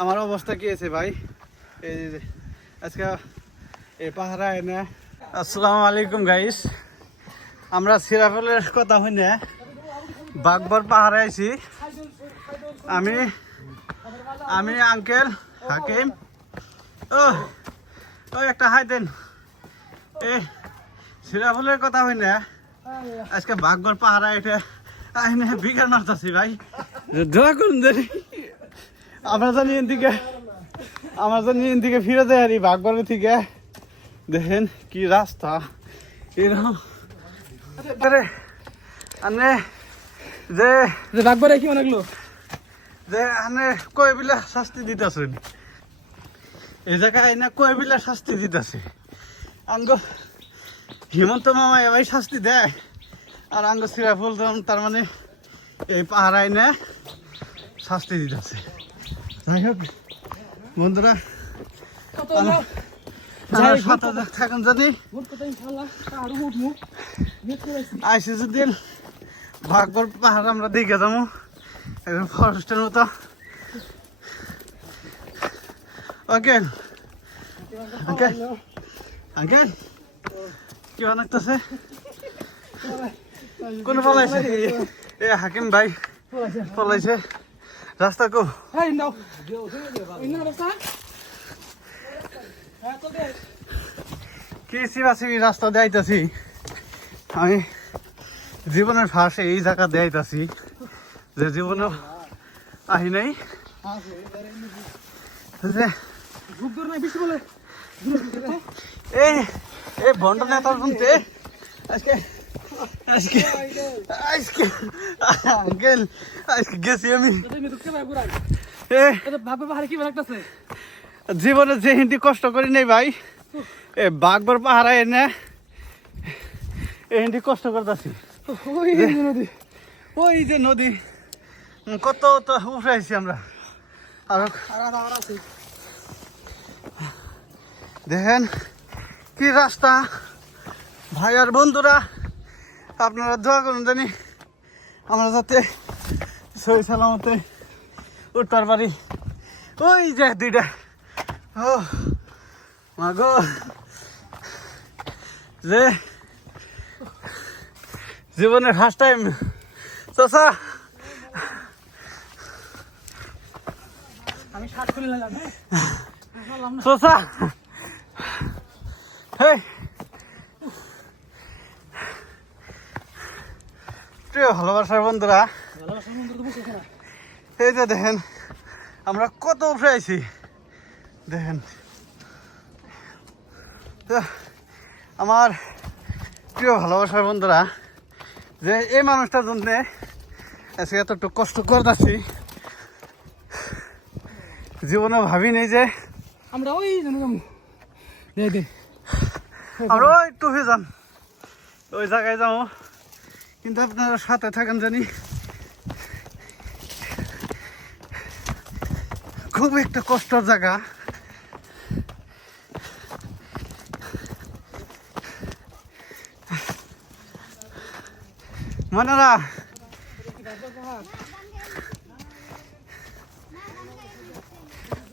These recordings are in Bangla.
আমার অবস্থা কি আছে ভাই, এই যে আজকে এই পাহাড়ে এনে। আসসালামু আলাইকুম গাইস, আমরা সিরাফলের কথা হইনে বাগবর পাহাড়ে আইছি। আমি আমি আঙ্কেল হাকিম। ও একটা হাই দেন। এই সিরাফলের কথা হইনে আজকে বাগবর পাহাড়ে এটা আইনে বিঘার মারতাছি ভাই। দোয়া করুন দেরি আমরা জানি এদিকে ফিরে যায় আর বাগবরের থেকে। দেখেন কি রাস্তা এরকম যে বাগবরে কি অনেক লোক যে আনে কয় বিলা শাস্তি দিতেছেন এই জায়গায় না, কয় বিলা শাস্তি দিতেছে। আঙ্গ হিমন্ত মামা এবার শাস্তি দেয় আর আঙ্গ সিরাফুল তার মানে এই পাহাড়ায় না শাস্তি দিতেছে। যাই হোক বন্ধুরা, থাকুন যদি আইসি যদি বাগবর পাহাড় আমরা দেখে যাবো একদম ফরেস্টের মতো। ওকে আঙ্কেল আঙ্কেল কি বানাইতেছে? কোন পলাইছে? এ হাকিম ভাই পলাইছে। রাস্তা কো কি চিবাচিবি রাস্তা দেয়াইতাছি আমি। জীবনের ফার্স্টে এই জায়গা দেয়াইতাছি যে জীবনে আহি নাই। এই বন্ড নেতার শুনতে আজকে আজকে আজকে আঙ্কেল আজকে গেছি আমি। জীবনে যে হিন্দি কষ্ট করি নাই ভাই, এ বাগবর পাহাড়ে এনে এই হিন্দি কষ্ট করতেছি। ওই যে নদী কত তো উঠে আইছি আমরা। আর দেখেন কি রাস্তা ভাই আর বন্ধুরা, আপনারা দোয়া করুন জানি আমরা যাতে সহি সালামতে উঠতে পারি। ওই যে দুইটা ও মাগো, যে জীবনের ফার্স্ট টাইম চাচা আমি শার্ট খুলে নিলাম। চাচা হেই প্রিয় ভালোবাসার বন্ধুরা, এই যে দেখেন আমরা কত উঠে আইছি। দেখেন আমার প্রিয় ভালোবাসার বন্ধুরা, যে এই মানুষটার জন্য আজকে এতটুকু কষ্ট করতেছি। জীবনে ভাবি নেই যে আমরা ওই আমরা ওই টুফে যান, ওই জায়গায় যাবো, কিন্তু আপনারা সাথে থাকেন জানি। খুব একটা কষ্টের জায়গা। মনেরা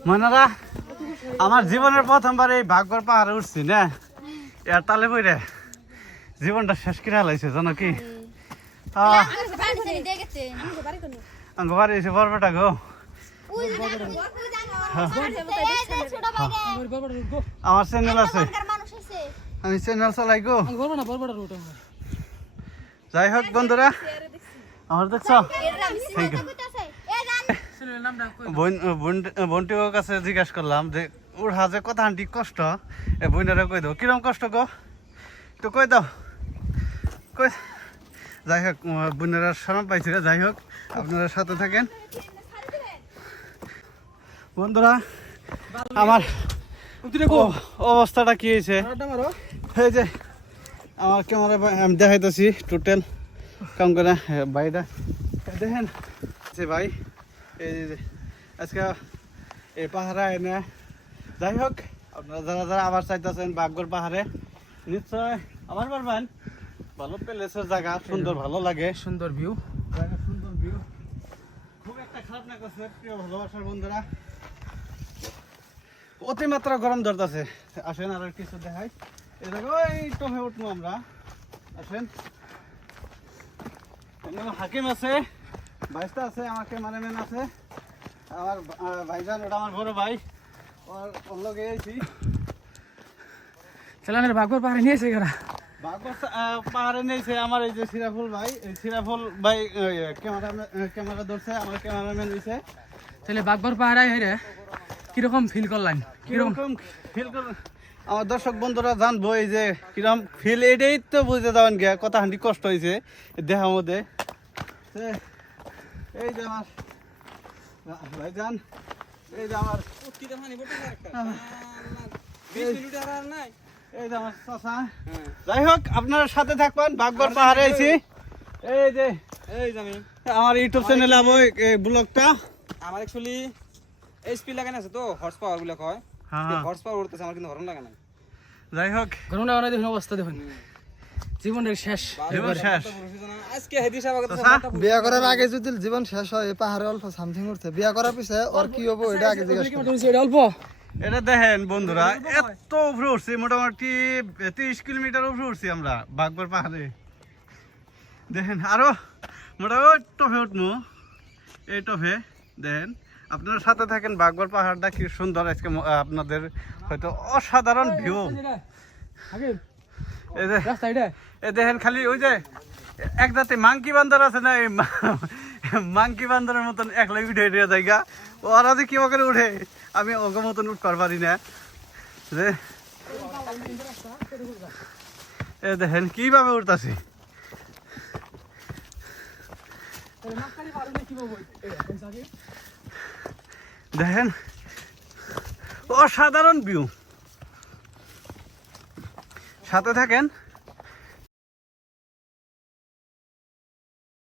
মনেরা আমার জীবনের প্রথমবার এই বাগবর পাহাড়ে উঠছি না, এর তালে বইরে জীবনটা শেষ করে হালাইছে জানো কি? আঙ্গ বাড়ি এসে বরবেটা গো। আমার চ্যানেল আছে, আমি চ্যানেল চালাই গো। যাই হোক বন্ধুরা, আমার দেখছ বন্টির কাছে জিজ্ঞাসা করলাম যে ওর হাজে কথা আন্টি কষ্ট, এ বইনারে কই দাও কিরম কষ্ট গো, তো কই দাও কই। যাই হোক বোনেরা শরম পাইছিল। যাই হোক আপনারা সাথে থাকেন বন্ধুরা। আমার অবস্থাটা কি হয়েছে, এই যে আমার ক্যামেরা আমি দেখাইতেছি টোটাল কাম করে বাইরে দেখেন যে ভাই। এই যে আজকে এই পাহাড়ে এনে, যাই হোক আপনারা যারা যারা আবার চাইতেছেন বাগবর পাহাড়ে নিশ্চয় আবার পারবেন। ভালো প্লেসের জায়গা, সুন্দর ভালো লাগে, সুন্দর ভিউ, সুন্দর ভিউ, খুব একটা খারাপ না করছে প্রিয় ভালোবাসার বন্ধুরা। অতিমাত্রা গরম ধরতেছে। আসেন আর কিছু দেখাই। এই দেখো ওই টপে উঠবো আমরা। আসেন, এখানে হাকিম আছে, ভাইস্তা আছে, আমার ক্যামেরাম্যান আছে, আমার ভাইজান, ওটা আমার বড় ভাই, ওর লগে এসেছি। চালানের বাগর পাহাড়ে নিয়েছে এরা। বাগর পাহাড়ে নিয়েছে আমার এই যে সিরাফুল ভাই। এই সিরাফুল ভাই ক্যামেরা ধরছে, আমার ক্যামেরাম্যান নিয়েছে। তাহলে বাগর পাহাড়ে হেরে কিরকম ফিল করলেন? কিরকম ফিল কর, আমার দর্শক বন্ধুরা জানবো এই যে কিরকম ফিল, এটাই তো বুঝতে যাবেন গিয়া কথা হান্ডি কষ্ট হয়েছে দেখার মধ্যে। এই যে আমার ভাইজান, এই যে আমার এই যে আমার চাচা। যাই হোক, আপনারা সাথে থাকবেন, বাগবর পাহাড়ে আইছি। এই যে আমার ইউটিউব চ্যানেলে আবো এই ব্লগটা। আমার অ্যাকচুয়ালি এইচপি লাগানো আছে তো, হর্স পাওয়ার গুলো কয়, হ্যাঁ, হর্স পাওয়ার উঠতেছে, আমার কিন্তু হর্ন লাগা নাই। যাই হোক, করোনা অনেক দেখুন অবস্থা দেখুন, জীবনের শেষ। জীবন শেষ। আজকে হেদি সাহেব চাচা, বিয়া করার আগে যদি জীবন শেষ হয়, এই পাহাড়ে অল্প সামথিং উঠছে, বিয়া করার পিছে ওর কি হবো এটা আগে জিজ্ঞাসা করি। এটা অল্প এটা দেখেন বন্ধুরা, এত উপরে উঠছি, মোটামুটি 30 কিলোমিটার উপরে উঠছি আমরা বাগবর পাহাড়ে। দেখেন আরো মোটামুটি টপে উঠবো, এই টপে দেখেন। আপনারা সাথে থাকেন, বাগবর পাহাড়টা কি সুন্দর আজকে আপনাদের হয়তো অসাধারণ ভিউ। এই যে রাস্তা এটা এই দেখেন, খালি ওই যে এক জাতি মাংকি বান্দর আছে না, এই মাংকি বান্দরের মতন একলাই উঠে উঠে জায়গা, ওরা যে কিবা করে উঠে, আমি ওকে মতন উঠতে পারি না। যে এই দেখেন কিভাবে উঠতেছি, দেখেন অসাধারণ ভিউ। সাথে থাকেন।